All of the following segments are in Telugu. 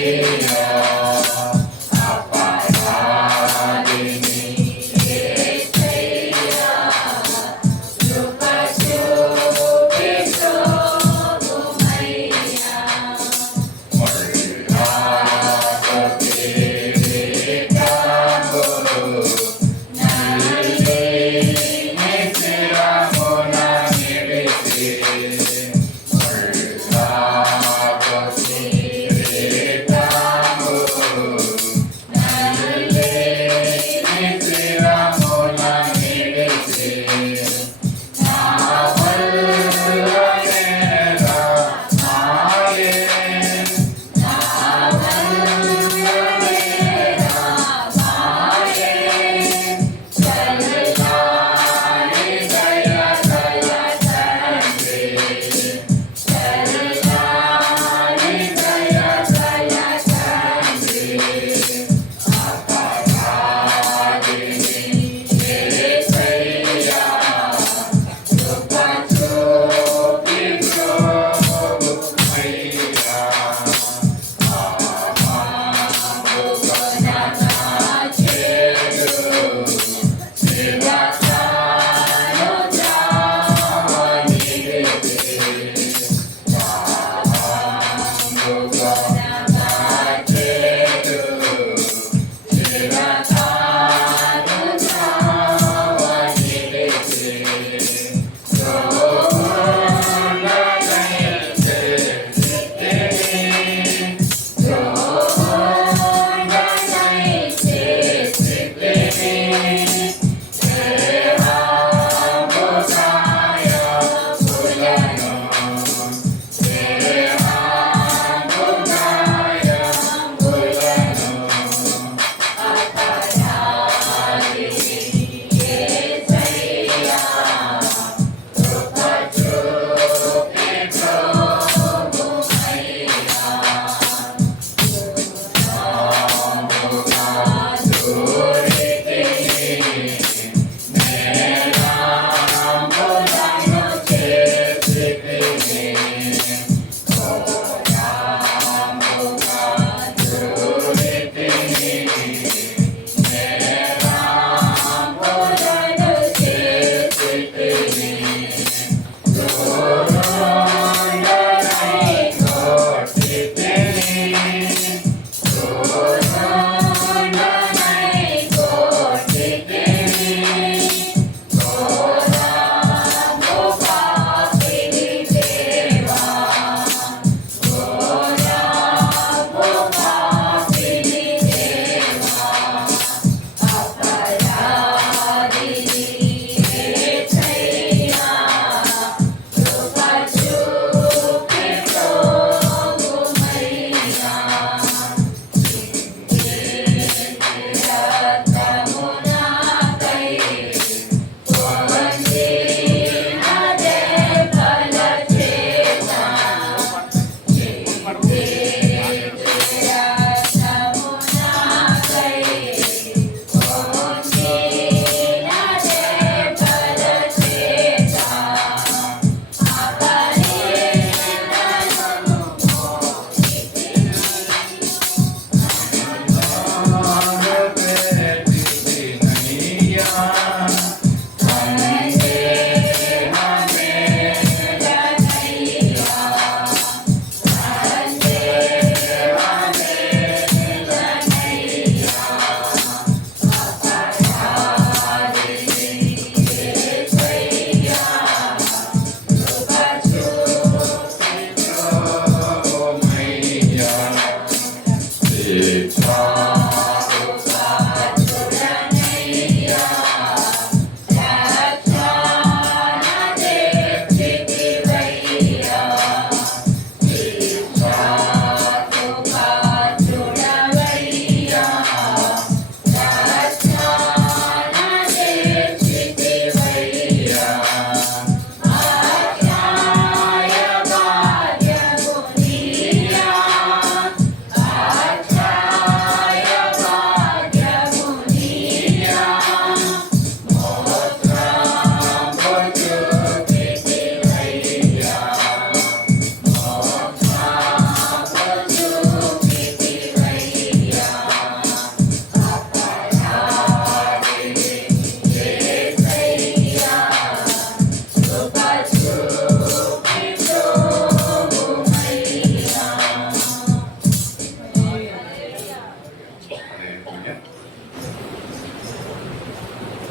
Yeah.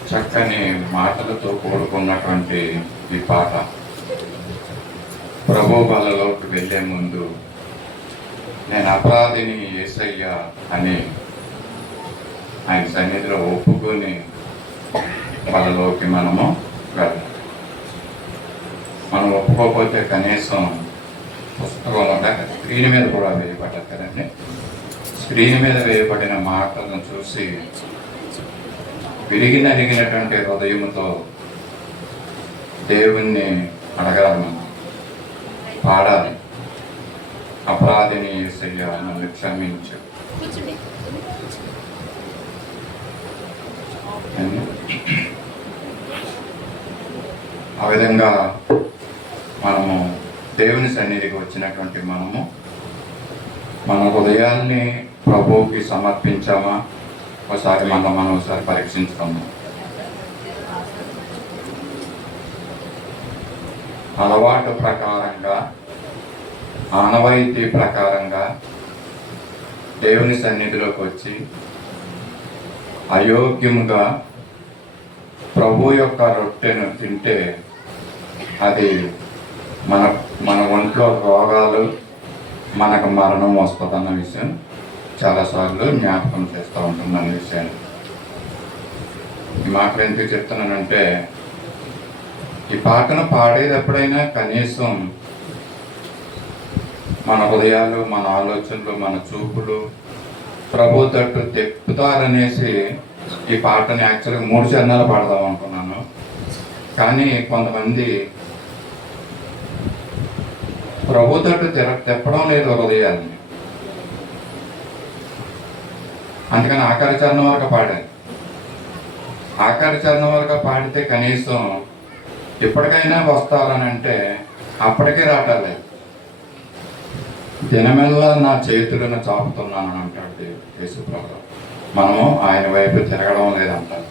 చక్కని మాటలతో కూడుకున్నటువంటి ఈ పాట ప్రభు బలలోకి వెళ్ళే ముందు నేను అపరాధిని యేసయ్యా అని ఆయన సన్నిధిలో ఒప్పుకొని బలలోకి మనము వెళ్ళాలి. మనం ఒప్పుకోకపోతే కనీసం పుస్తకంలో స్క్రీన్ మీద కూడా వేయబడ్డది కదండి. స్క్రీన్ మీద వేయబడిన మాటలను చూసి విరిగి నలిగినటువంటి హృదయముతో దేవుణ్ణి అడగాలి, మనం పాడాలి. అపరాధిని యేసయ్యా నన్ను క్షమించు. ఆ విధంగా మనము దేవుని సన్నిధికి వచ్చినటువంటి మనము మన హృదయాల్ని ప్రభువుకి సమర్పించామా ఒకసారి మనం ఒకసారి పరీక్షించుకుందాం. అలవాటు ప్రకారంగా, ఆనవాయితీ ప్రకారంగా దేవుని సన్నిధిలోకి వచ్చి అయోగ్యముగా ప్రభు యొక్క రొట్టెను తింటే అది మన ఒంట్లో రోగాలు, మనకు మరణం వస్తుందన్న విషయం చాలాసార్లు జ్ఞాపకం చేస్తూ ఉంటున్నాను విషయాన్ని. ఈ మాటలు ఎందుకు చెప్తున్నానంటే, ఈ పాటను పాడేటప్పుడైనా కనీసం మన హృదయాలు, మన ఆలోచనలు, మన చూపులు ప్రభు తట్టు తెప్పుతారనేసి ఈ పాటని యాక్చువల్గా 3 చరణాలు పాడదాం అనుకున్నాను. కానీ కొంతమంది ప్రభు తట్టు తెప్పడం లేదు హృదయాన్ని. అందుకని ఆఖరి చరణం వరకు పాడాను. ఆఖరి చరణం వరకు పాడితే కనీసం ఇప్పటికైనా వస్తారని అంటే అప్పటికే రావట్లేదు. దినమెల్లా నా చేతులను చాపుతున్నాను అంటాడు యేసుప్రభు. మనము ఆయన వైపు తిరగడం లేదంటారు.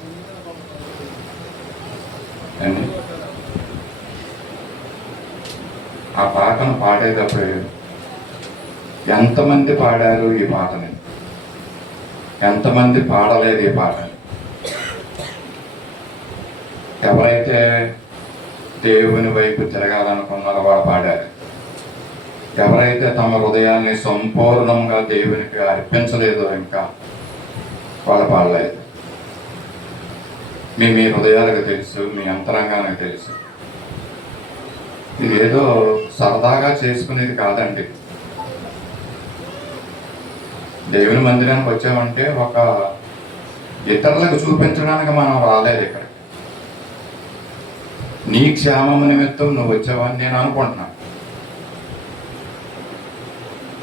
ఆ పాటను పాడేటప్పుడు ఎంతమంది పాడారు ఈ పాటని, ఎంతమంది పాడలేదు ఈ పాటని? ఎవరైతే దేవుని వైపు తిరగాలనుకున్నారో వాళ్ళు పాడారు. ఎవరైతే తమ హృదయాన్ని సంపూర్ణంగా దేవునికి అర్పించలేదో ఇంకా వాళ్ళు పాడలేదు. మీ హృదయాలకు తెలుసు, మీ అంతరంగానికి తెలుసు. ఇది ఏదో సరదాగా చేసుకునేది కాదండి. దేవుని మందిరానికి వచ్చామంటే ఒక ఇతరులకు చూపించడానికి మనం రాలేదు ఇక్కడ. నీ క్షేమము నిమిత్తం నువ్వు వచ్చావని నేను అనుకుంటున్నాను.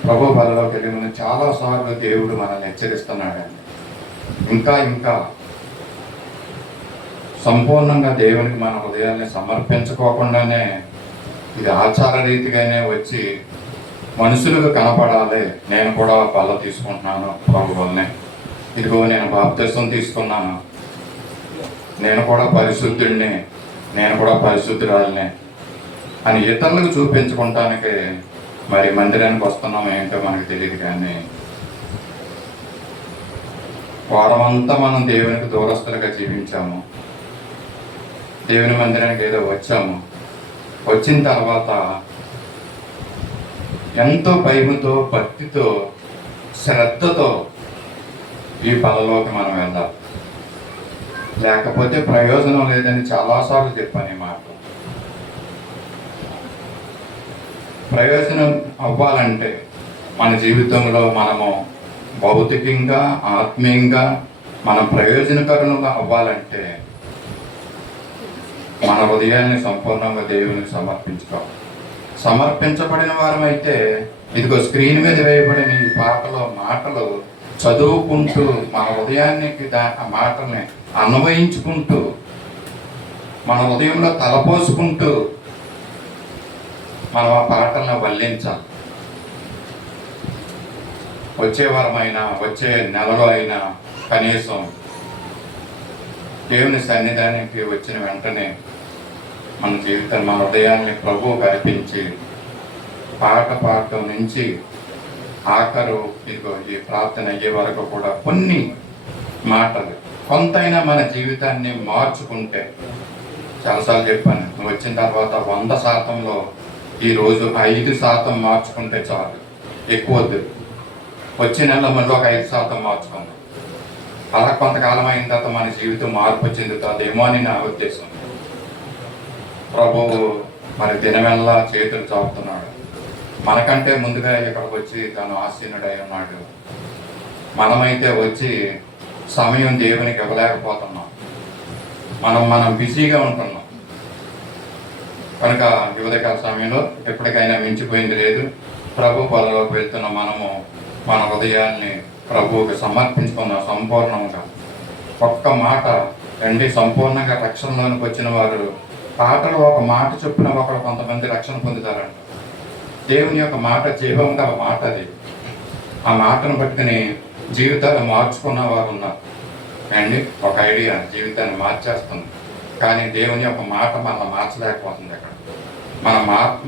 ప్రభు బలలోకి వెళ్ళి మనం చాలాసార్లు దేవుడు మనల్ని హెచ్చరిస్తున్నాడండి. ఇంకా సంపూర్ణంగా దేవునికి మన హృదయాన్ని సమర్పించుకోకుండానే ఇది ఆచార రీతిగానే వచ్చి మనుషులకు కనపడాలి, నేను కూడా బల్ల తీసుకుంటున్నాను ప్రభు వల్లనే, ఇదిగో నేను బాప్తిసం తీసుకున్నాను, నేను కూడా పరిశుద్ధుడిని, నేను కూడా పరిశుద్ధురాలిని అని ఇతరులకు చూపించుకోవటానికి మరి మందిరానికి వస్తున్నాం ఏంటో మనకు తెలియదు. కానీ వారమంతా మనం దేవునికి దూరస్తులుగా జీవించాము. దేవుని మందిరానికి ఏదో వచ్చాము, వచ్చిన తర్వాత ఎంతో భయముతో భక్తితో శ్రద్ధతో ఈ పదలోకి మనం వెళ్దాం. లేకపోతే ప్రయోజనం లేదని చాలాసార్లు చెప్పాను ఈ మాట. ప్రయోజనం అవ్వాలంటే మన జీవితంలో మనము భౌతికంగా ఆత్మీయంగా మనం ప్రయోజనకరంగా అవ్వాలంటే మన హృదయాన్ని సంపూర్ణంగా దేవునికి సమర్పించుకోవాలి. సమర్పించబడిన వారమైతే ఇదిగో స్క్రీన్ మీద వేయబడిన ఈ మాటలు చదువుకుంటూ మన హృదయానికి ఆ మాటల్ని అన్వయించుకుంటూ మన హృదయంలో తలపోసుకుంటూ మనం ఆ పాటలను వల్లించాలి. వచ్చే వారమైనా వచ్చే నెలలో అయినా కనీసం దేవుని సన్నిధానానికి వచ్చిన వెంటనే మన జీవితాన్ని మన హృదయాన్ని ప్రభువుకు అర్పించి పాట పాడటం నుంచి ఆఖరు ఇదిగో ఈ ప్రార్థన అయ్యే వరకు కూడా కొన్ని మాటలు కొంతైనా మన జీవితాన్ని మార్చుకుంటే, చాలాసార్లు చెప్పాను, నువ్వు వచ్చిన తర్వాత 100%లో ఈరోజు 5% మార్చుకుంటే చాలు, ఎక్కువ వద్దు. వచ్చే నెలలో మళ్ళీ ఒక 5% మార్చుకుందాం. అలా కొంతకాలం అయిన తర్వాత మన జీవితం మార్పు చెందుతుందేమో అని నా ఉద్దేశం. ప్రభువు మరి దినమెల్లా చేతులు చాపుతున్నాడు. మనకంటే ముందుగా ఇక్కడికి వచ్చి తను ఆసీనుడై ఉన్నాడు. మనమైతే వచ్చి సమయం దేవునికి ఇవ్వలేకపోతున్నాం. మనం బిజీగా ఉంటున్నాం కనుక యువతకాల సమయంలో ఎప్పటికైనా మించిపోయింది లేదు. ప్రభు పొలలోకి వెళ్తున్న మనము మన హృదయాన్ని ప్రభువుకి సమర్పించుకున్నాం సంపూర్ణంగా. ఒక్క మాట రండి, సంపూర్ణంగా రక్షణలోనికి వచ్చిన వారు పాటలు ఒక మాట చొప్పున ఒకరు కొంతమంది రక్షణ పొందుతారంట. దేవుని యొక్క మాట జీవంగా మాట అది. ఆ మాటను పట్టుకుని జీవితాలు మార్చుకున్న వారు ఉన్నారు అండి. ఒక ఐడియా జీవితాన్ని మార్చేస్తుంది, కానీ దేవుని యొక్క మాట మనం మార్చలేకపోతుంది. అక్కడ మనం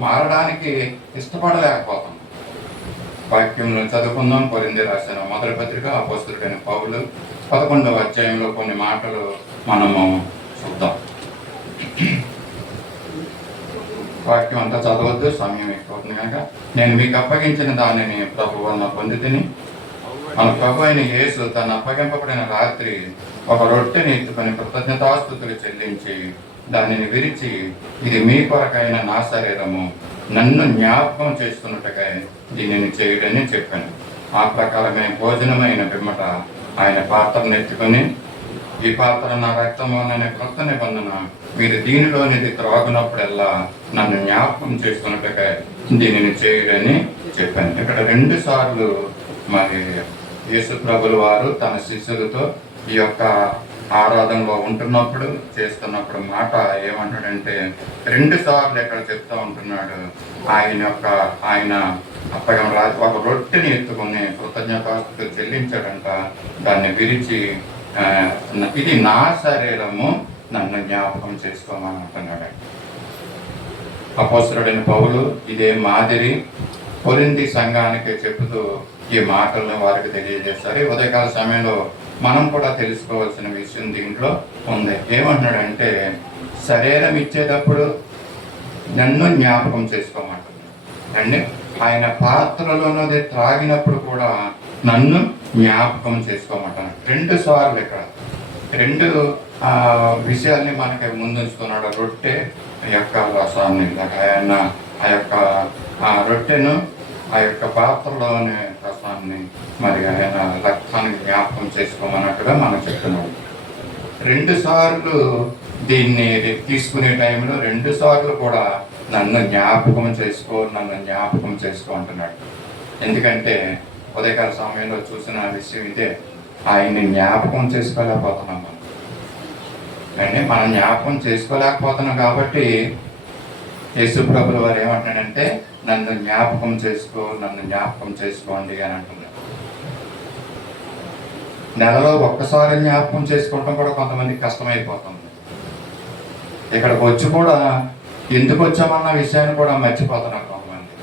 మారడానికి ఇష్టపడలేకపోతున్నాం. వాక్యంలో చదువుకుందాం. కొరింథీ రాసిన మొదటి పత్రిక అపోస్తలుడైన పౌలు 11వ అధ్యాయంలో కొన్ని మాటలు మనము చూద్దాం. వాక్యం అంతా చదవద్దు, సమయం ఎక్కువవుతుంది కనుక. నేను మీకు అప్పగించిన దానిని ప్రభు వలన పొందితిని. మన ప్రభు అయిన యేసు తను అప్పగింపబడిన రాత్రి ఒక రొట్టెని ఎత్తుకొని కృతజ్ఞతాస్తుతులు చెల్లించి దానిని విరిచి, ఇది మీ కొరకైన నా శరీరము, నన్ను జ్ఞాపకం చేసుకున్నట్టుగా దీనిని చేయడని చెప్పాను. ఆ ప్రకారమే భోజనమైన పిమ్మట ఆయన పాత్రను ఎత్తుకొని, ఈ పాత్ర నా రక్తము అనే క్రొత్త నిబంధన, మీరు దీనిలోనిది త్రాగునప్పుడల్లా నన్ను జ్ఞాపకం చేసుకున్నట్టుగా దీనిని చేయడని చెప్పాను. ఇక్కడ 2 సార్లు మరి యేసు ప్రభుల వారు తన శిష్యులతో ఈ యొక్క ఆరాధనలో ఉంటున్నప్పుడు చేస్తున్నప్పుడు మాట ఏమంటాడంటే 2 సార్లు ఇక్కడ చెప్తూ ఉంటున్నాడు. ఆయన అప్పగం రాజు ఒక రొట్టెని ఎత్తుకొని కృతజ్ఞతాస్తుతులు చెల్లించాడంట. దాన్ని విరిచి, ఇది నా శరీరము, నన్ను జ్ఞాపకం చేసుకోమని అంటున్నాడు. అపోస్తలుడైన పౌలు ఇదే మాదిరి కొరింథీ సంఘానికి చెబుతూ ఈ మాటలను వారికి తెలియజేస్తారు. ఈ ఉదయకాల సమయంలో మనం కూడా తెలుసుకోవాల్సిన విషయం దీంట్లో ఉంది. ఏమంటున్నాడంటే, శరీరం ఇచ్చేటప్పుడు నన్ను జ్ఞాపకం చేసుకోమంటున్నాడు అండి. ఆయన పాత్రలోనది త్రాగినప్పుడు కూడా నన్ను జ్ఞాపకం చేసుకోమంటున్నాడు. 2 సార్లు ఇక్కడ 2 విషయాల్ని మనకి ముందుంచుతున్నాడు. రొట్టె యొక్క రసాన్ని, ఆయన ఆ యొక్క రొట్టెను, ఆ యొక్క పాత్రలోని రసాన్ని, మరి ఆయన రక్తాన్ని జ్ఞాపకం చేసుకోమన్నట్టుగా మనం చెప్తున్నాం. 2 సార్లు దీన్ని తీసుకునే టైంలో 2 సార్లు కూడా నన్ను జ్ఞాపకం చేసుకో, నన్ను జ్ఞాపకం చేసుకో అంటున్నాడు. ఎందుకంటే ఉదయకాల సమయంలో చూసిన విషయం ఇదే, ఆయన్ని జ్ఞాపకం చేసుకోలేకపోతున్నాం మనం. అంటే మనం జ్ఞాపకం చేసుకోలేకపోతున్నాం కాబట్టి యేసు ప్రభుల వారు ఏమంటున్నాడంటే, నన్ను జ్ఞాపకం చేసుకో, నన్ను జ్ఞాపకం చేసుకోండి అని అంటున్నాడు. నెలలో ఒక్కసారి జ్ఞాపకం చేసుకోవడం కూడా కొంతమందికి కష్టమైపోతుంది. ఇక్కడికి వచ్చి కూడా ఎందుకు వచ్చామన్న విషయాన్ని కూడా మర్చిపోతున్నారు కొంతమంది.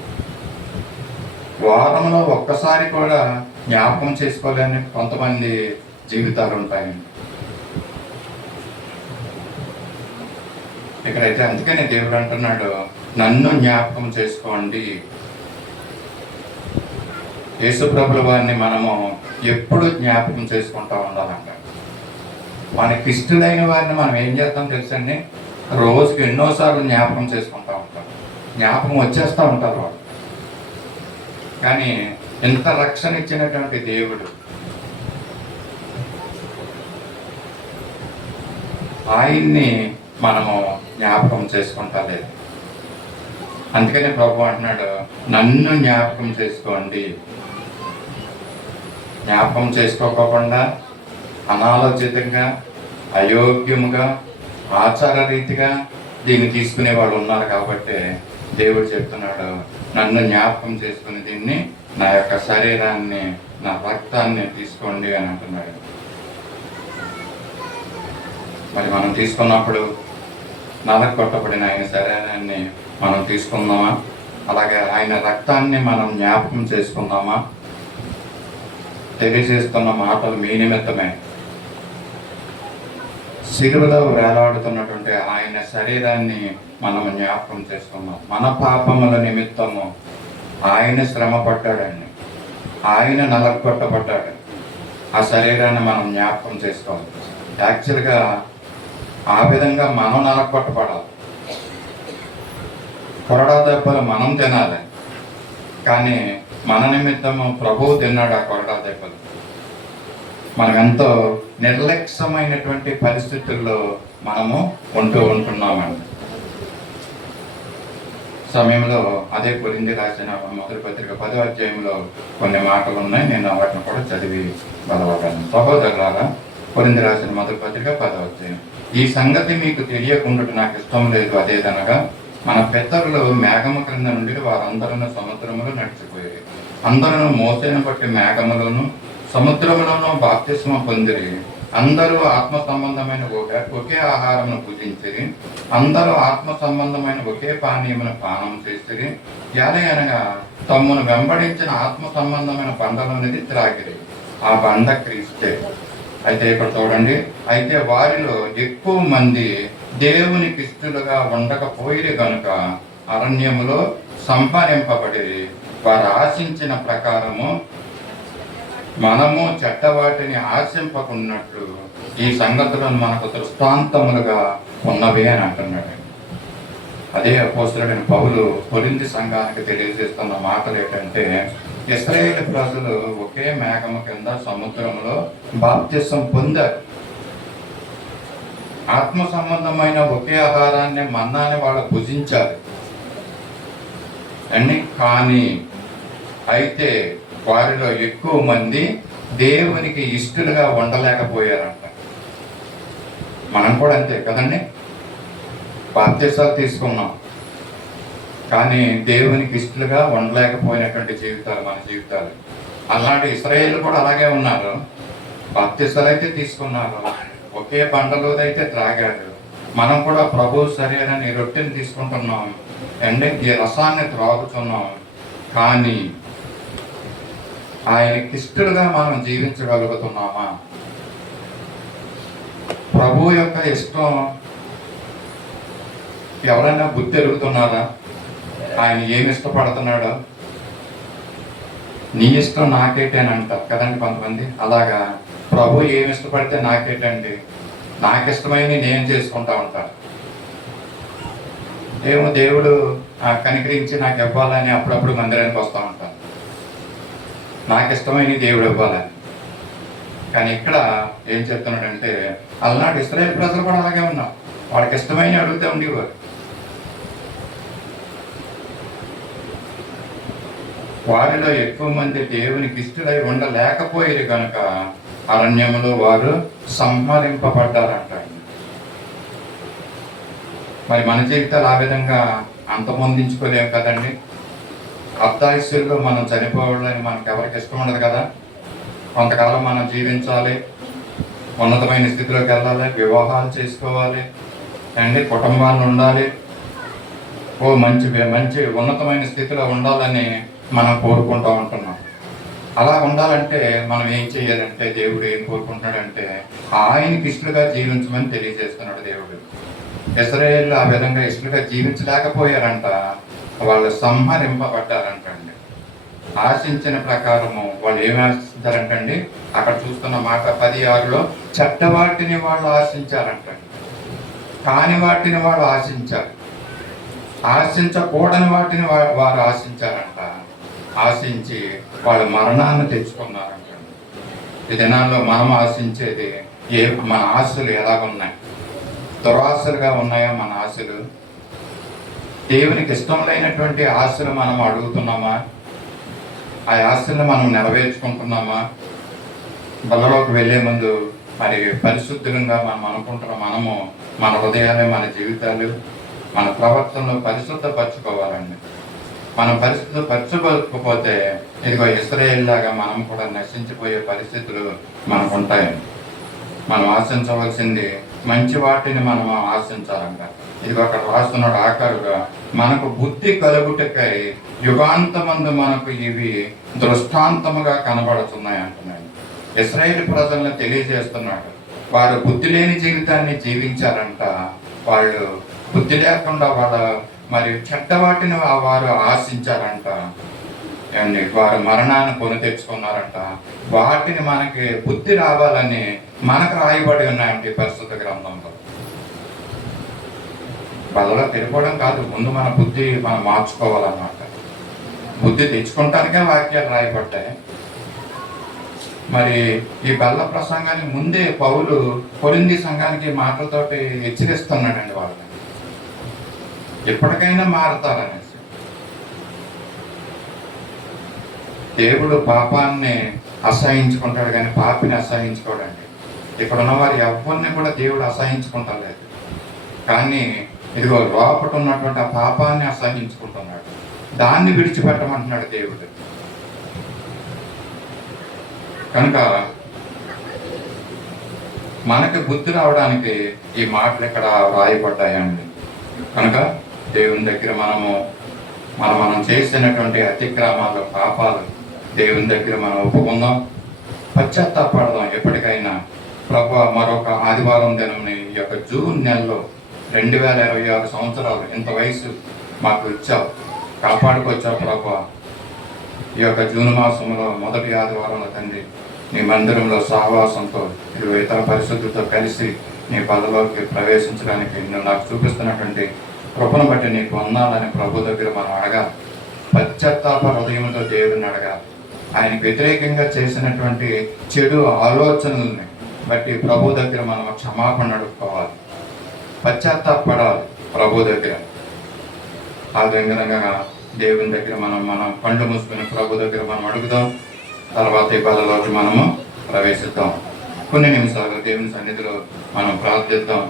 వారంలో ఒక్కసారి కూడా జ్ఞాపకం చేసుకోలేని కొంతమంది జీవితాలు ఉంటాయండి. ఇక్కడైతే అందుకనే దేవుడు అంటున్నాడు, నన్ను జ్ఞాపకం చేసుకోండి. యేసుప్రభుల వారిని మనము ఎప్పుడు జ్ఞాపకం చేసుకుంటూ ఉండాలంట. మనకి ఇష్టలైన వారిని మనం ఏం చేస్తాం తెలుసండి, రోజుకి ఎన్నోసార్లు జ్ఞాపకం చేసుకుంటూ ఉంటాం. జ్ఞాపకం వచ్చేస్తూ ఉంటారు వాళ్ళు. కానీ ఎంత రక్షణ ఇచ్చినటువంటి దేవుడు ఆయన్ని మనము జ్ఞాపకం చేసుకుంటా లేదు. అందుకనే ప్రభు అంటున్నాడు, నన్ను జ్ఞాపకం చేసుకోండి. జ్ఞాపకం చేసుకోకుండా అనాలోచితంగా, అయోగ్యముగా, ఆచార రీతిగా దీన్ని తీసుకునే వాళ్ళు ఉన్నారు. కాబట్టి దేవుడు చెప్తున్నాడు, నన్ను జ్ఞాపకం చేసుకుని దీన్ని నా యొక్క శరీరాన్ని, నా రక్తాన్ని తీసుకోండి అని అంటున్నాడు. మరి మనం తీసుకున్నప్పుడు నలగొట్టబడిన ఆయన శరీరాన్ని మనం తీసుకుందామా? అలాగే ఆయన రక్తాన్ని మనం జ్ఞాపకం చేసుకుందామా? తెలియజేస్తున్న మాటలు మీ నిమిత్తమే. సిలువలో వేలాడుతున్నటువంటి ఆయన శరీరాన్ని మనం జ్ఞాపకం చేసుకున్నాం. మన పాపముల నిమిత్తము ఆయన శ్రమ పడ్డాడండి, ఆయన నలగొట్టబడ్డాడు. ఆ శరీరాన్ని మనం జ్ఞాపకం చేసుకోవాలి. యాక్చువల్గా ఆ విధంగా మనం నలగొట్టబడాలి. కొరడా దెబ్బలు మనం తినాలి, కానీ మన నిమిత్తము ప్రభువు తిన్నాడు ఆ కొరడా దెబ్బలు. మనం ఎంతో నిర్లక్ష్యమైనటువంటి పరిస్థితుల్లో మనము ఉంటున్నామండి. సమయంలో అదే కొరింథీ రాసిన మొదటి పత్రిక 10వ అధ్యాయంలో కొన్ని మాటలు ఉన్నాయి. నేను వాటిని కూడా చదివి బలపడ్డాను. సహోదరులారా, కొరింథీ రాసిన మొదటి పత్రిక 10వ అధ్యాయం. ఈ సంగతి మీకు తెలియకుండా నాకు ఇష్టం లేదు. అదేదనగా మన పితరులు మేఘము క్రింద నుండి వారందరూ సముద్రములో నడిచిపోయారు. అందరూ మోసేను బట్టి మేఘములోను సముద్రములోనూ బాప్తిస్మ పొందిరి. అందరూ ఆత్మ సంబంధమైన ఒకే ఆహారమును పూజించిరి. అందరూ ఆత్మ సంబంధమైన ఒకే పానీయమును పానం చేసిరి. అనగా తమ్మును వెంబడించిన ఆత్మ సంబంధమైన బండలోనిది త్రాగిరి. ఆ బండ క్రీస్తే. అయితే ఇక్కడ చూడండి, అయితే వారిలో ఎక్కువ మంది దేవునికి ఇష్టలుగా ఉండకపోయిరి కనుక అరణ్యములో సంపాదింపబడి వారు ఆశించిన ప్రకారము మనము చెడ్డవాటిని ఆశింపకున్నట్లు ఈ సంగతులను మనకు దృష్టాంతములుగా ఉన్నవి అని అంటున్నాడు. అదే అపోస్తలుడైన పౌలు కొరింథీ సంఘానికి తెలియజేస్తున్న మాటలు ఏంటంటే, ఇశ్రాయేలు ప్రజలు ఒకే మేఘము కింద సముద్రంలో బాప్తిసం పొందారు. ఆత్మ సంబంధమైన ఒకే ఆహారాన్ని, మన్నాని వాళ్ళు భుజించారు అండి. కానీ అయితే వారిలో ఎక్కువ మంది దేవునికి ఇష్టలుగా ఉండలేకపోయారంట. మనం కూడా అంతే కదండి, బాప్తిసాలు తీసుకున్నాం, కానీ దేవునికి ఇష్టలుగా ఉండలేకపోయినటువంటి జీవితాలు మన జీవితాలు. అలాంటి ఇశ్రాయేలు కూడా అలాగే ఉన్నారు. బాప్తిసాలు అయితే తీసుకున్నారు, ఒకే బండలోదైతే త్రాగారు. మనం కూడా ప్రభు శరీరాన్ని, రొట్టెని తీసుకుంటున్నాం అండి, ఈ రసాన్ని త్రాగుతున్నాం. కానీ ఆయనకి ఇష్టలుగా మనం జీవించగలుగుతున్నామా? ప్రభు యొక్క ఇష్టం ఎవరైనా బుద్ధి ఎరుగుతున్నారా? ఆయన ఏమి ఇష్టపడుతున్నాడో? నీ ఇష్టం నాకేటని అంటారు కదండి కొంతమంది. అలాగా ప్రభు ఏమి ఇష్టపడితే నాకేటండి, నాకు ఇష్టమైన నేను చేసుకుంటా ఉంటాను. ఏమో దేవుడు కనికరించి నాకు ఇవ్వాలని అప్పుడప్పుడు మందిరానికి వస్తూ ఉంటాను, నాకు ఇష్టమైన దేవుడు ఇవ్వాలని. కానీ ఇక్కడ ఏం చెప్తున్నాడంటే, అలనాడు ఇశ్రాయేలు ప్రజలు కూడా అలాగే ఉన్నారు. వాళ్ళకి ఇష్టమైన అడుగుతూ ఉండేవారు. వారిలో ఎక్కువ మంది దేవునికి ఇష్టలై ఉండలేకపోయేది కనుక అరణ్యములో వారు సంహరింపబడ్డారంట. మరి మన జీవితాలు ఆ విధంగా అంతమొందించుకోలేము కదండి. అర్ధాయుష్యుల్లో మనం చనిపోవాలని మనకు ఎవరికి ఇష్టం ఉండదు కదా. కొంతకాలం మనం జీవించాలి, ఉన్నతమైన స్థితిలోకి వెళ్ళాలి, వివాహాలు చేసుకోవాలి అండి, కుటుంబాలు ఉండాలి, మంచి మంచి ఉన్నతమైన స్థితిలో ఉండాలని మనం కోరుకుంటూ ఉంటున్నాం. అలా ఉండాలంటే మనం ఏం చేయాలంటే, దేవుడు ఏం కోరుకుంటున్నాడంటే ఆయనకి ఇష్టలుగా జీవించమని తెలియజేస్తున్నాడు దేవుడు. ఇశ్రాయేలు ఆ విధంగా ఇష్టలుగా జీవించలేకపోయారంట, వాళ్ళు సంహరింపబడ్డారంట అండి. ఆశించిన ప్రకారము వాళ్ళు ఏమి ఆశించారంటండి, అక్కడ చూస్తున్న మాట 16లో, చెడ్డవాటిని వాళ్ళు ఆశించారంటండి, కాని వాటిని వాళ్ళు ఆశించారు, ఆశించకూడని వాటిని వారు ఆశించారంట. ఆశించి వాళ్ళు మరణాన్ని తెచ్చుకున్నారంట. ఈ దినాల్లో మనం ఆశించేది మన ఆశలు ఎలాగున్నాయి? దురాశలుగా ఉన్నాయా మన ఆశలు? దేవునికి ఇష్టం లేనటువంటి ఆశలు మనం అడుగుతున్నామా? ఆ ఆశలను మనం నెరవేర్చుకుంటున్నామా? బల్లలోకి వెళ్ళే ముందు మరి పరిశుద్ధంగా మనం అనుకుంటున్న మనము మన హృదయాలే, మన జీవితాలు, మన ప్రవర్తనలో పరిశుద్ధపరచుకోవాలండి. మనం పరిశుద్ధపరచుకోకపోతే ఇదిగో ఇశ్రాయేలు లాగా మనం కూడా నశించిపోయే పరిస్థితులు మనకు ఉంటాయండి. మనం ఆశించవలసింది మంచి వాటిని మనం ఆశించాలంట. ఇదిగో అక్కడ రాస్తున్నాడు ఆఖరుగా, మనకు బుద్ధి కలుగుటకై యుగాంతమందు మనకు ఇవి దృష్టాంతముగా కనబడుతున్నాయి అంటున్నాడు. ఇశ్రాయేలు ప్రజలను తెలియజేస్తున్నాడు. వారు బుద్ధి లేని జీవితాన్ని జీవించారంట. వాళ్ళు బుద్ధి లేకుండా వాళ్ళ మరి చెడ్డ వాటిని వారు ఆశించారంట. అండి, వారు మరణాన్ని కొని తెచ్చుకున్నారంట. వాటిని మనకి బుద్ధి రావాలని మనకు రాయబడి ఉన్నాయండి పరిశుద్ధ గ్రంథంలో. బలలో పెరిగిపోవడం కాదు, ముందు మన బుద్ధి మనం మార్చుకోవాలన్నమాట. బుద్ధి తెచ్చుకోవటానికే వాక్యాలు రాయబడ్డాయి. మరి ఈ బల్ల ప్రసంగానికి ముందే పౌలు కొరింథీ సంఘానికి మాటలతోటి హెచ్చరిస్తున్నాడండి వాళ్ళని, ఎప్పటికైనా మారతారనేసి. దేవుడు పాపాన్ని అసహించుకుంటాడు కానీ పాపిని అసహించుకోడండి. ఇక్కడ ఉన్న వారు ఎవరిని కూడా దేవుడు అసహించుకుంటలేదు, కానీ ఇదిగో లోపట ఉన్నటువంటి ఆ పాపాన్ని అసహించుకుంటున్నాడు. దాన్ని విడిచిపెట్టమంటున్నాడు దేవుడు. కనుక మనకి బుద్ధి రావడానికి ఈ మాటలు ఇక్కడ రాయబడ్డాయండి. కనుక దేవుని దగ్గర మనం చేసినటువంటి అతిక్రమాలు, పాపాలు దేవుని దగ్గర మనం ఒప్పుకుందాం, పశ్చాత్తాపడదాం. ఎప్పటికైనా ప్రభు మరొక ఆదివారం దినంని ఈ యొక్క జూన్ నెలలో 2026 సంవత్సరాలు ఇంత వయసు మాకు ఇచ్చావు, కాపాడుకొచ్చావు ప్రభు. ఈ యొక్క జూన్ మాసంలో మొదటి ఆదివారంలో తండ్రి నీ మందిరంలో సహవాసంతో ఇతర పరిశుద్ధులతో కలిసి నీ పదలోకి ప్రవేశించడానికి నువ్వు నాకు చూపిస్తున్నటువంటి కృపను బట్టి నీకు వందాలని ప్రభు దగ్గర మనం అడగాలి. పశ్చాత్తాప హృదయంతో దేవుడిని అడగాలి. ఆయనకు వ్యతిరేకంగా చేసినటువంటి చెడు ఆలోచనల్ని బట్టి ప్రభు దగ్గర మనం క్షమాపణ అడుక్కోవాలి, పశ్చాత్తాపడాలి ప్రభు దగ్గర. ఆ విధంగా దేవుని దగ్గర మనం కళ్ళు మూసుకుని ప్రభు దగ్గర మనం అడుగుదాం. తర్వాత ఈ బలలోకి మనము ప్రవేశిద్దాం. కొన్ని నిమిషాలు దేవుని సన్నిధిలో మనం ప్రార్థిద్దాం.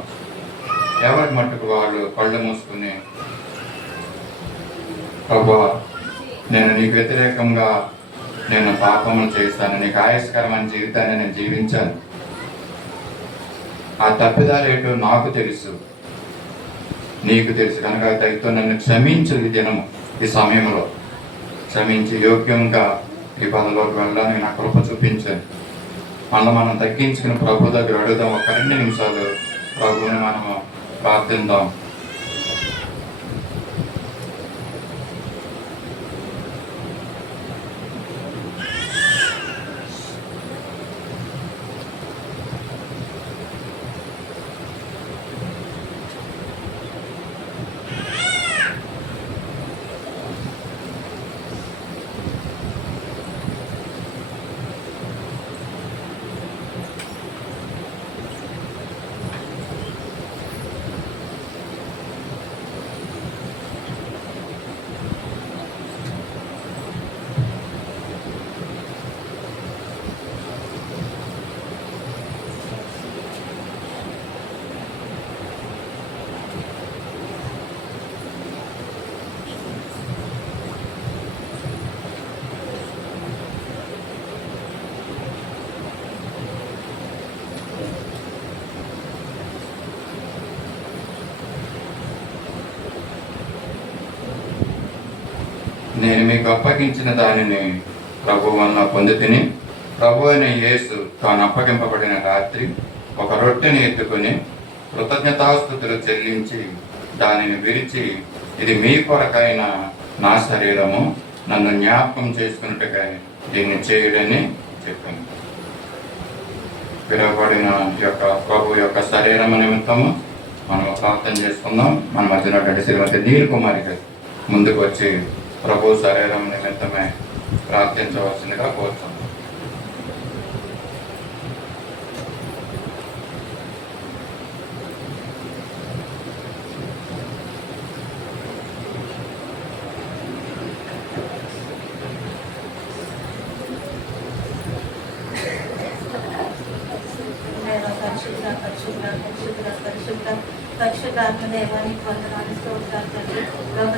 ఎవరి మట్టుకు వాళ్ళు కళ్ళు మూసుకుని, ప్రభువా నేను నీకు వ్యతిరేకంగా నేను పాపములు చేస్తాను, నీకు ఆయాస్కరమైన జీవితాన్ని నేను జీవించాను, ఆ తప్పిదాలేటో నాకు తెలుసు, నీకు తెలుసు కనుక దయతో నన్ను క్షమించు. ఈ దినము ఈ సమయంలో క్షమించి యోగ్యంగా ఈ పదలోకి వెళ్ళడానికి నా కృప చూపించాను. మనం తగ్గించుకుని ప్రభు దగ్గర అడుగుదాం. ఒక 2 నిమిషాలు ప్రభువుని మనము ప్రార్థిద్దాం. నేను మీకు అప్పగించిన దానిని ప్రభువు వలన పొంది తిని, ప్రభు అయిన యేసు తాను అప్పగింపబడిన రాత్రి ఒక రొట్టెని ఎత్తుకొని కృతజ్ఞతాస్తుతులు చెల్లించి దానిని విరిచి, ఇది మీ కొరకైన నా శరీరము, నన్ను జ్ఞాపకం చేసుకున్నట్టుగా దీన్ని చేయడని చెప్పాను. విరవబడిన యొక్క ప్రభు యొక్క శరీరం నిమిత్తము మనం ప్రార్థన చేసుకుందాం. మన మధ్యలో శ్రీమతి నీల్ కుమారి గారు ముందుకు వచ్చి ప్రభు శరీరం నిమిత్తమే ప్రార్థించవలసిందిగా కోరుతున్నాం. పరిశుద్ధాత్మ దేవానికి వందనాలు స్తోత్రాలు తండ్రి.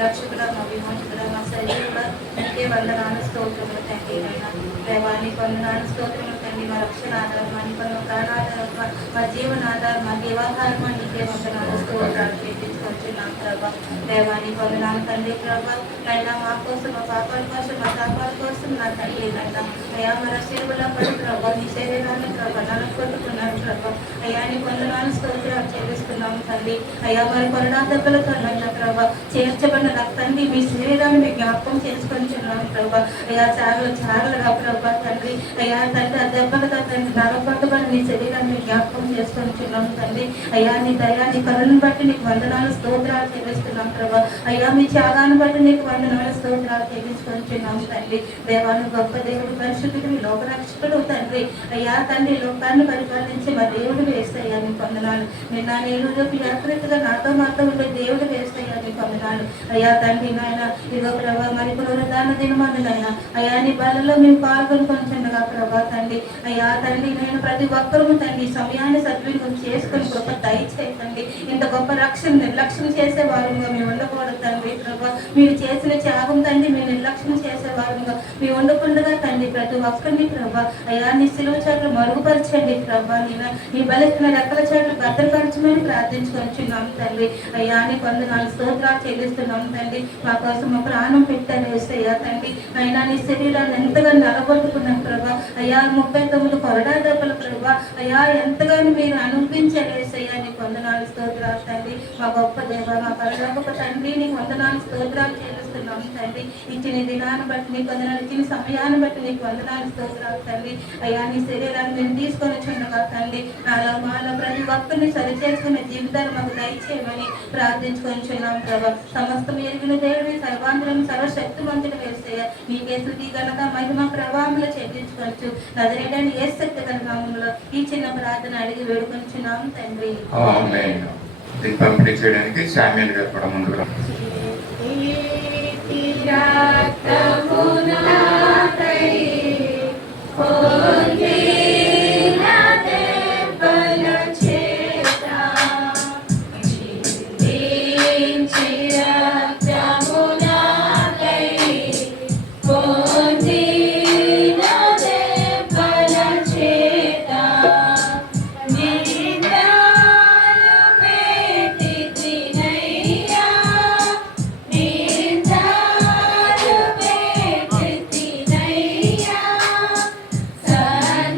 రక్షకుడ మా విమోచకుడ మా శరీరుడ నీకే వందనాలు స్తోత్రములు తండ్రి. అయినా దేవానికి వందనాలు స్తోత్రములు తండ్రి. మా రక్షణ ఆధారం, మా ప్రాణాధారం, మా జీవనాధారం, మా దేవాధారం నీకే వందనాలు స్తోత్రాలు చెల్లించుకొచ్చున్నాం ప్రభా. దేవానికి వందనాలు తండ్రి ప్రభా. అయినా మా కోసం, మా పాపాల కోసం, మా పాపాల కోసం నా తండ్రి అయినా అయ్యా మన శిలువలో పడి ప్రభా నీ శరీరాన్ని ప్రభా నలుకొట్టుకున్నాడు ప్రభా. అయ్యా నీ వందనాలు స్తోత్రాలు చెల్లిస్తున్నాము తండ్రి. అయ్యా మరి కొరడా దెబ్బలతో నన్న ప్రభా చేర్చబడిన రక్తాన్ని మీ శరీరాన్ని మీ జ్ఞాపకం చేసుకొనిచున్నాము ప్రభా. అయ్యా చారులుగా ప్రభా తండ్రి. అయ్యా తండ్రి ఆ దెబ్బలతో తండ్రి నలగొట్టబడి నీ శరీరాన్ని జ్ఞాపకం చేసుకొనిచున్నాము తండ్రి. అయ్యా నీ దయా నీ కరుణను బట్టి నీకు వందనాలు స్తోత్రాలు చెల్లిస్తున్నాం ప్రభా. అయ్యా మీ త్యాగాన్ని బట్టి నీకు వందనాలు స్తోత్రాలు చెల్లించుకొనిచున్నాము తండ్రి. దేవాను గొప్ప దేవుడు, పరిశుద్ధుడు, లోకరక్షకుడు తండ్రి. అయ్యా తండ్రి లోకాన్ని పరిపాలించి మా దేవుడు వేస్తాయా నీకు వందనాలు. నిన్న నేను యాత్రికగా నాతో మాతో ఉండే దేవుడు వేస్తాయా నీకు వందనాలు. అయ్యా తండ్రి నాయన ఇదిగో ప్రభా మరి పునరుద్ధాన దినమాను నాయన అయ్యా నీ బలలో మేము పాల్గొనుకొనిచుండగా ప్రభా తండ్రి. అయ్యా తండ్రి నేను ప్రతి ఒక్కరూ తండ్రి సమయాన్ని సద్వినియోగం చేసుకొని గొప్ప దయచేయండి. ఇంత గొప్ప రక్షణ నిర్లక్ష్యం చేసే వారంగా మేము ఉండకూడదు తండ్రి ప్రభా. మీరు చేసిన త్యాగం తండ్రి మీరు నిర్లక్ష్యం చేసే వారంగా మేము ఉండకుండా తండ్రి ప్రతి ఒక్కరిని ప్రభా అయ్యా నీ సిలువ చాట్లు మరుగుపరచండి ప్రభా. నేను నీ బలిస్తున్న రెక్కల చాట్లు భద్రపరచమని ప్రార్థించుకొనిచున్నాము తండ్రి. అయ్యా నీ వందనాలు స్తోత్రాలు చెల్లిస్తున్నాము తండ్రి. మా కోసం మా ప్రాణం పెట్టాను వేస్తయ్యా తండ్రి. అయినా నీ శరీరాన్ని ఎంతగా నలగొట్టుకున్నాం ప్రభా. అయ్యా 39 కొరడా దెబ్బల ప్రభా. అయ్యా ఎంతగానో మీరు అనుభవించారు వేస్తయ్యా నీకు వందనాలు స్తోత్రాలు తండ్రి. మా గొప్ప దేవ మా పరలోకపు తండ్రి నీకు వందనాలు స్తోత్రాలు చెల్లిస్తున్నాము తండ్రి. ఇచ్చిన దినాన్ని బట్టి నీకు వందనాలు, ఇచ్చిన సమయాన్ని బట్టి నీకు వందనాలు స్తోత్రాలు తండ్రి. అయ్యా నీ శరీరాన్ని మేము తీసుకొని చుండగా తండ్రి నాలో మాలో ప్రతి ఒక్కరిని సరిచేసుకునే జీవితాన్ని మాకు దయచేయమని ప్రార్థించుకొనిచున్నాం ప్రభా. సమస్తం ఎరిగిన దేవుని సర్వాంతరం సర్వశక్తివంతుడు వేసేయ నీకే స్తుతి ఘనత మహిమ ప్రభావములు చెల్లించుకోవచ్చు. నజరేయుడైన యేసు నామములో ఈ చిన్న ప్రార్థన అడిగి వేడుకొనిచున్నాం తండ్రి. ఆమేన్. దీన్ని పంపిణీ చేయడానికి శామ్యూల్ గారు కూడా ముందుకు రా. Sun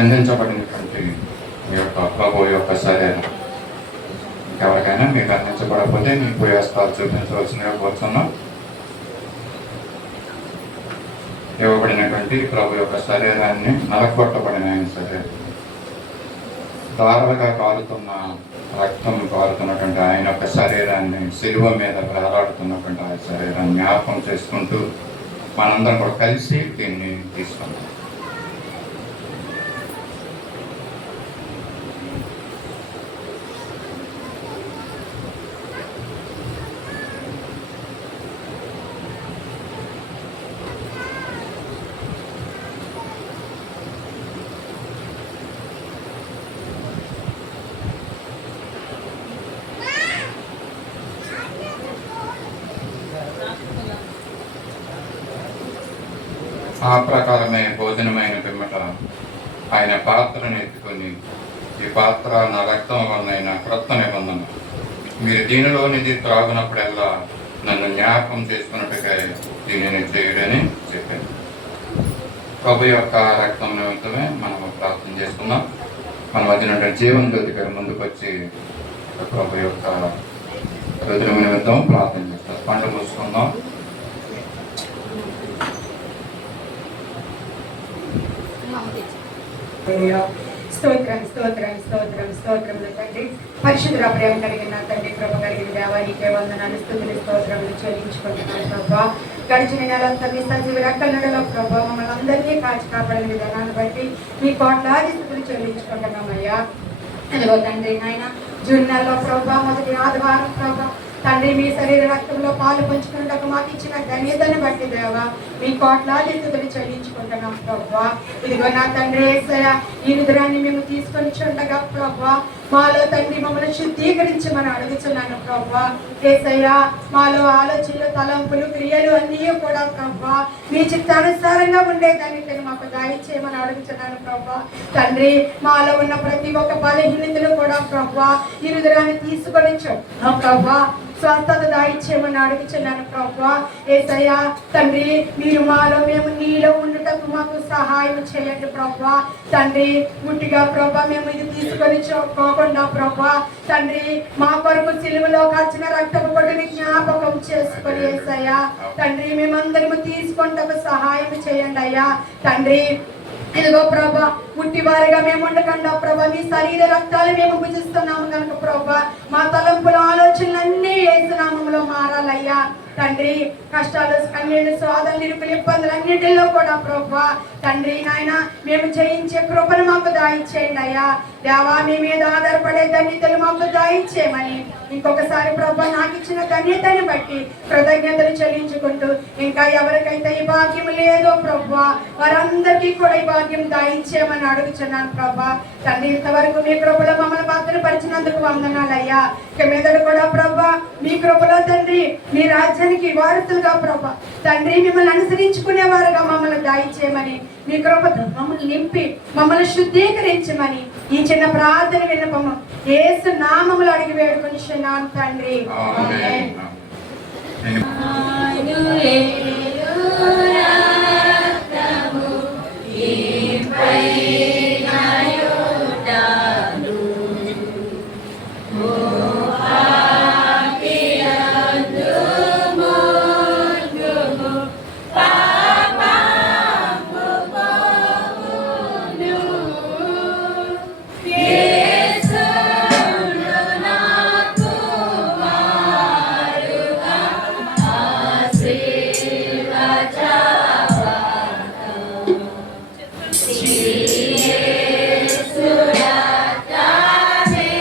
అందించబడినటువంటి మీ యొక్క ప్రభు యొక్క శరీరం ఎవరికైనా మీకు అందించబడకపోతే మీ పోయేస్తాలు చూపించవలసిందిగా కోరుతున్నాం. ఇవ్వబడినటువంటి ప్రభు యొక్క శరీరాన్ని నలగొట్టబడిన ఆయన శరీరం, దారులుగా కారుతున్న రక్తం కారుతున్నటువంటి ఆయన యొక్క శరీరాన్ని, సిలువ మీద వేలాడుతున్నటువంటి ఆ శరీరాన్ని జ్ఞాపకం చేసుకుంటూ మనందరం కూడా కలిసి దీన్ని తీసుకుంటాం. ఆ ప్రకారమే భోజనమైన పిమ్మట ఆయన పాత్రను ఎత్తుకొని, ఈ పాత్ర నా రక్తం వలన క్రొత్త నిబంధన, మీరు దీనిలోనిది త్రాగునప్పుడల్లా నన్ను జ్ఞాపకం చేసుకున్నట్టుగా దీనిని చేయడని చెప్పాను. ప్రభు యొక్క రక్తం నిమిత్తమే మనం ప్రార్థన చేసుకుందాం. మన మధ్యన జీవన జ్యోతి గారి ముందుకు వచ్చి ప్రభు యొక్క రుద్ర నిమిత్తం ప్రార్థన చేస్తాం. పంట మూసుకుందాం. స్తోత్రం స్తోత్రం స్తోత్రం స్తోత్రములు తండ్రి. పరిశుద్ధ ప్రేమ కలిగిన తండ్రి, కృప కలిగిన దేవానికే వందనాలు, స్తుతులు, స్తోత్రములు చెల్లించుకుంటున్నాను ప్రభా. గడిచిన నెలంతా మీ సజీవ రెక్కలలో ప్రభా మమ్మల్ని అందరినీ కాచి కాపాడిన విధానాన్ని బట్టి మీ కోట్లాది స్థుతులు చెల్లించుకుంటున్నామయ్యా. ఇదిగో తండ్రి నాయన జూన్ నెలలో ప్రభా మొదటి ఆదివారం ప్రభా తండ్రి మీ శరీర రక్తంలో పాలు పంచుకున్నట్టు మాకు ఇచ్చిన ధన్యతను బట్టి దేవా మీ కోట్లాది స్థుతులు చెల్లించుకుంటున్నాం ప్రభా. ఇదిగో నా తండ్రి యేసయ్య, ఈ విధురాన్ని మేము తీసుకొని చుండగా ప్రభా మాలో తండ్రి మమ్మల్ని శుద్ధీకరించమని అడుగుతున్నాను ప్రభా. యేసయ్య, మాలో ఆలోచనలు, తలంపులు, క్రియలు అన్నీ కూడా ప్రభా మీ చిత్తానుసారంగా ఉండేదాన్ని మాకు దయచేయమని అడుగుతున్నాను ప్రభా. తండ్రి మాలో ఉన్న ప్రతి ఒక్క బలహీనతలు కూడా ప్రభా ఈ విధురాన్ని తీసుకొని ప్రభా స్వస్థత దాయిచ్చేయమని అడుగుచున్నాను ప్రభా. యేసయ్య తండ్రి, మీరు మాలో మేము నీలో ఉండటకు మాకు సహాయం చేయండి ప్రభా. తండ్రి ముట్టిగా ప్రభా మేము ఇది తీసుకొని పోకుండా ప్రభా తండ్రి మా కొరకు సిలువలో కాచిన రక్తపు బొట్టుని జ్ఞాపకం చేసుకొని యేసయ్య తండ్రి మేమందరము తీసుకుంటకు సహాయం చేయండి అయ్యా. తండ్రి ఇదిగో ప్రభా ముట్టివారిగా మేము ఉండకుండా ప్రభా మీ శరీర రక్తాలు మేము భుజిస్తున్నాము కనుక ప్రభా మా తలంపుల ఆలోచనలన్నీ యేసు నామములో మారాలయ్యా. తండ్రి కష్టాలు, కన్నీళ్లు, శోధనలు, ఇరుకులు, ఇబ్బందులన్నిటిలో కూడా ప్రభా తండ్రి నాయన మేము జయించే కృపను మాకు దాయిచ్చేయండి అయ్యా. దేవా మీ మీద ఆధారపడే ధన్యతలు మాకు దాయిచ్చేయమని ఇంకొకసారి ప్రభా నాకు ఇచ్చిన ధన్యతని బట్టి కృతజ్ఞతలు చెల్లించుకుంటూ ఇంకా ఎవరికైతే ఈ భాగ్యం లేదో ప్రభా వారందరికీ కూడా ఈ భాగ్యం దాయిచ్చేయమని అడుగుచున్నాను ప్రభా. తండ్రి ఇంతవరకు మీ కృపలో మమ్మల్ని భద్రపరిచినందుకు వందనాలయ్యా. ఇక మీదట కూడా ప్రభా మీ కృపలో తండ్రి మీ రాజ్యానికి వారసులుగా ప్రభా తండ్రి మిమ్మల్ని అనుసరించుకునేవారుగా మమ్మల్ని దాయిచేయమని మీ కృపతో మమ్మల్ని నింపి మమ్మల్ని శుద్ధీకరించమని ఈ చిన్న ప్రార్థన విన్నపము యేసు నామములో అడిగి వేడుకొనిచున్నాను తండ్రి. ఆమేన్. శ్రీ యేసు రక్తమే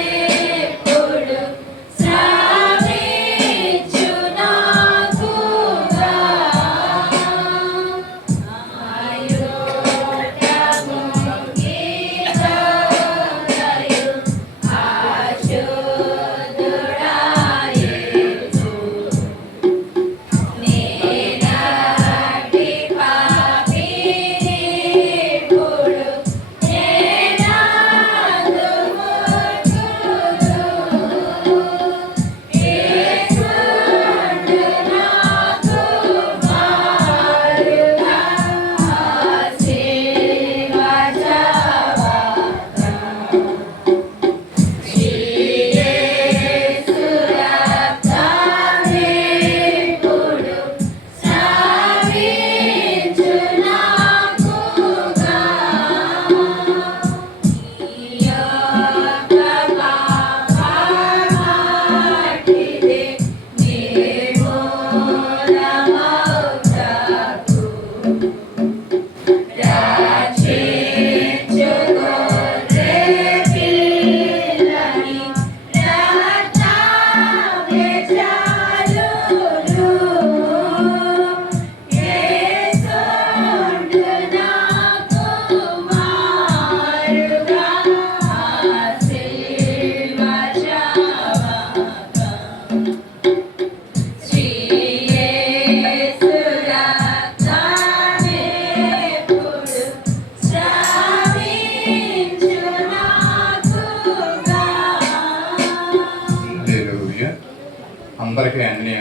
అందరికీ అన్ని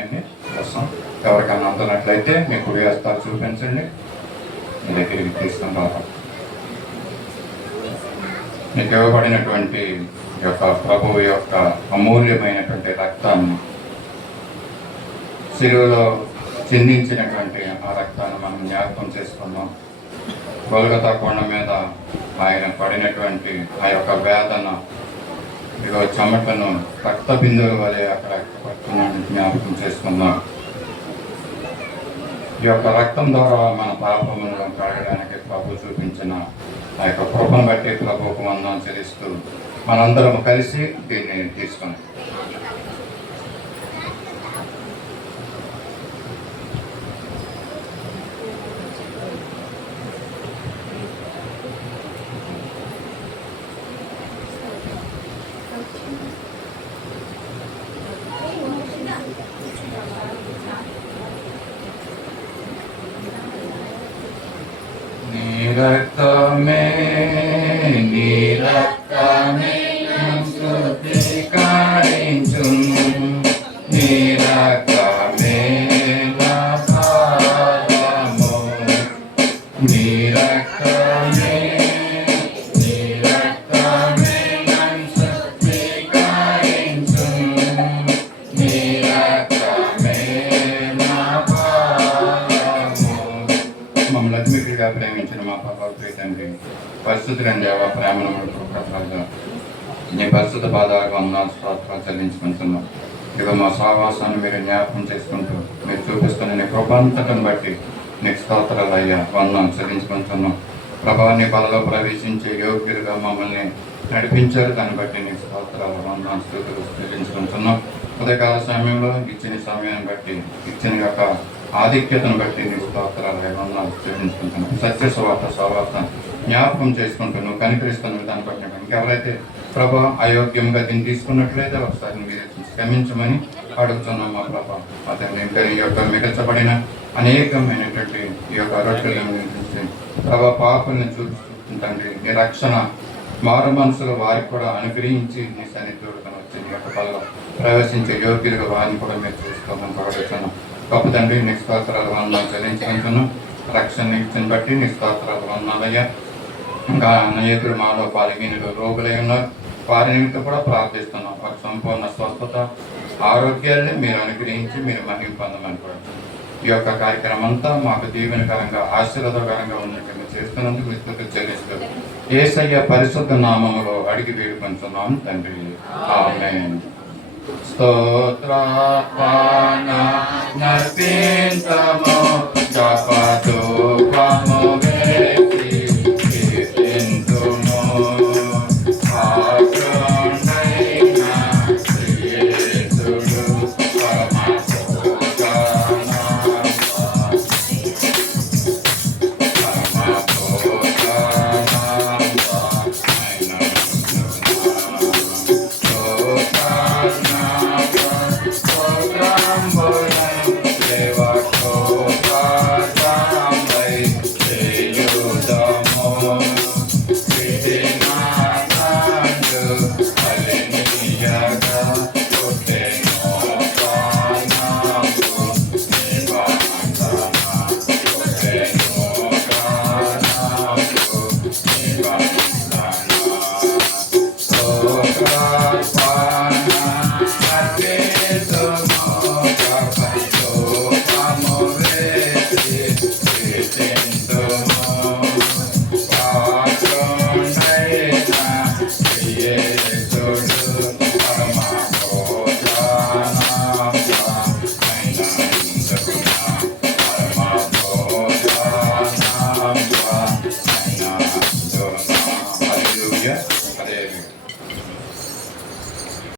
కోసం ఎవరికైనా అందునట్లయితే మీ కుడి హస్తాలు చూపించండి, మీ దగ్గరికి తీసుకుని రావాలి. మీకు ఇవ్వబడినటువంటి యొక్క ప్రభువు యొక్క అమూల్యమైనటువంటి రక్తాన్ని, శిలువలో చిందించినటువంటి ఆ రక్తాన్ని మనం జ్ఞాపకం చేసుకున్నాం. గొల్గొతా కొండ మీద ఆయన పడినటువంటి ఆ యొక్క వేదన, ఇదిగో చెమటను రక్త బిందువుల వలె అక్కడ పడుతున్నాను జ్ఞాపకం చేసుకున్నాం. ఈ యొక్క రక్తం ద్వారా మన పాపములను కడగడానికి ప్రభు చూపించిన ఆ యొక్క కృపను బట్టి ప్రభువుకు వందనం చెల్లిస్తూ మనందరం కలిసి దీన్ని తీసుకున్నాం. రక్తమే నీ రక్తమే శుద్ధీకరించు, నీ రక్తమే నా పాపము, నీ రక్తమే నీ రక్తమే నన్ను శుద్ధీకరించు, నీ రక్తమే నా పాపము. మమ్మల్ని అద్భుతంగా ప్రేమించిన మా పాప తండ్రి, పరిస్థితులను దేవా ప్రేమను నీ పరిస్థితి బాధలకు వందనాలు స్తోత్రాలు చెల్లించుకుంటున్నాం. ఇక మా సహవాసాన్ని మీరు జ్ఞాపకం చేసుకుంటూ మీరు చూపిస్తున్న నీ కృపాంతటం బట్టి నీకు స్తోత్రాలు అయ్యా వందనాలు చెల్లించుకుంటున్నాం. ప్రభావాన్ని బలలో ప్రవేశించే యోగ్యులుగా మమ్మల్ని నడిపించారు, దాన్ని బట్టి నీకు స్తోత్రాలు వందనాలు స్తుతులు చెల్లించుకుంటున్నాం. ఉదయకాల సమయంలో ఇచ్చిన సమయాన్ని బట్టి ఇచ్చిన యొక్క ఆధిక్యతను బట్టి నీకు స్తోత్రాలు వందనాలు చెల్లించుకుంటున్నాం. సత్య స్వార్థ స్వార్థ జ్ఞాపకం చేసుకుంటూ నువ్వు కనికరిస్తున్న దాన్ని బట్టి ఇంకెవరైతే ప్రభా అయోగ్యంగా దీన్ని తీసుకున్నట్లయితే ఒకసారి మీరు క్షమించమని అడుగుతున్నాం. మా ప్రభా అతని ఈ యొక్క మిగల్చబడిన అనేకమైనటువంటి ఈ యొక్క రొట్టెలను ప్రభా పాపల్ని చూస్తుంటండి. నీ రక్షణ మారు మనసులో వారికి కూడా అనుగ్రహించి నీ సన్నిధిని వచ్చి నీ యొక్క బలలో ప్రవేశించే యోగ్యులుగా వారిని కూడా మీరు చూసుకోమని ప్రకటిస్తున్నాం. గొప్ప తండ్రి నీ స్తోత్రాలు వందనాలు చెల్లించుకుంటున్నాం. రక్షణ ఇచ్చిన బట్టి నీ స్తోత్రాలు వందనాలయ్యా. ఇంకా అనేకులు మాలో బలహీనులు రోగులై ఉన్నారు, వారి నిమిత్తం కూడా ప్రార్థిస్తున్నాం. వారి సంపూర్ణ స్వస్థత ఆరోగ్యాన్ని మీరు అనుగ్రహించి మీరు మహిమ పొందమని కూడా ఈ యొక్క కార్యక్రమం అంతా మాకు దీవెనకరంగా ఆశీర్వాదకరంగా ఉన్నట్టు చేస్తున్నందుకు మీ స్తుతులు చెల్లిస్తూ యేసయ్య పరిశుద్ధ నామములో అడిగి వేడుకొంటున్నాం తండ్రి, ఆమేన్. స్తోత్రాత్మన నర్పింతము జపధూపము వేసి కీర్తింతుము, ఆకృండైన యేసుడు Hallelujah.